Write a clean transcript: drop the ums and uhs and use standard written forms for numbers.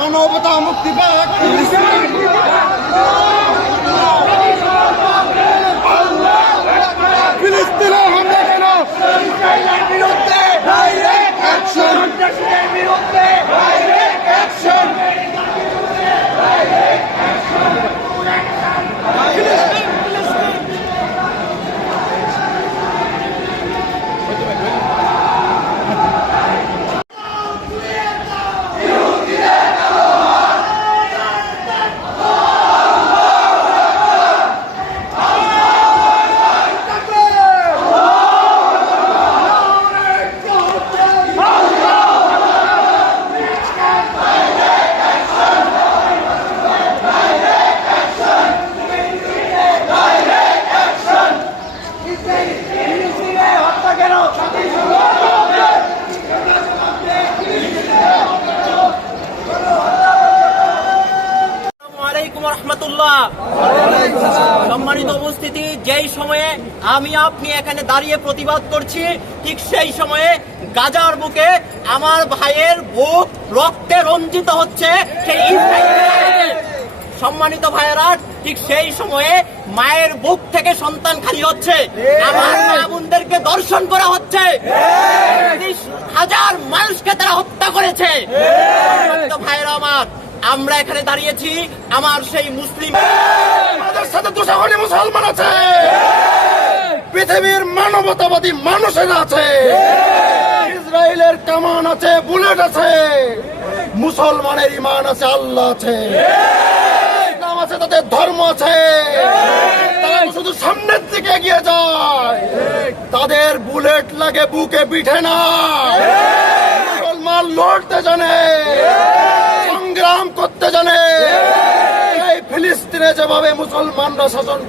মানবতা মুক্তি পাক। ফিলিস্তিনে হামলা কেন? বিরুদ্ধে ডাইরেক্ট অ্যাকশন। বিরুদ্ধে ডাইরেক্ট অ্যাকশন। সম্মানিত উপস্থিতি, যেই সময়ে আমি আপনি এখানে দাঁড়িয়ে প্রতিবাদ করছি, ঠিক সেই সময়ে গাজার বুকে আমার ভাইয়ের বুক রক্তে রঞ্জিত হচ্ছে। সম্মানিত ভাইয়েরা, ঠিক সেই সময়ে মায়ের বুক থেকে সন্তান খালি হচ্ছে, আমার মা বোনদেরকে দর্শন করা হচ্ছে, 30,000 মানুষকে তারা হত্যা করেছে। ভাইয়েরা আমার, আমরা এখানে দাঁড়িয়েছি আমার সেই মুসলিম আমাদের সাথে 200 কোটি মুসলমান আছে, পৃথিবীর মানবতাবাদী মানুষেরা আছে, ইসরায়েলের কামান আছে, বুলেট আছে, মুসলমানের ঈমান আছে, আল্লাহ আছে, ইসলাম আছে, তাদের ধর্ম আছে, তারা শুধু সামনের দিকে এগিয়ে যায়, তাদের বুলেট লাগে বুকে পিঠে না। মুসলমান লড়তে জানে, সংগ্রাম করতে জানে। এই ফিলিস্তিনে যেভাবে মুসলমানরা শাসন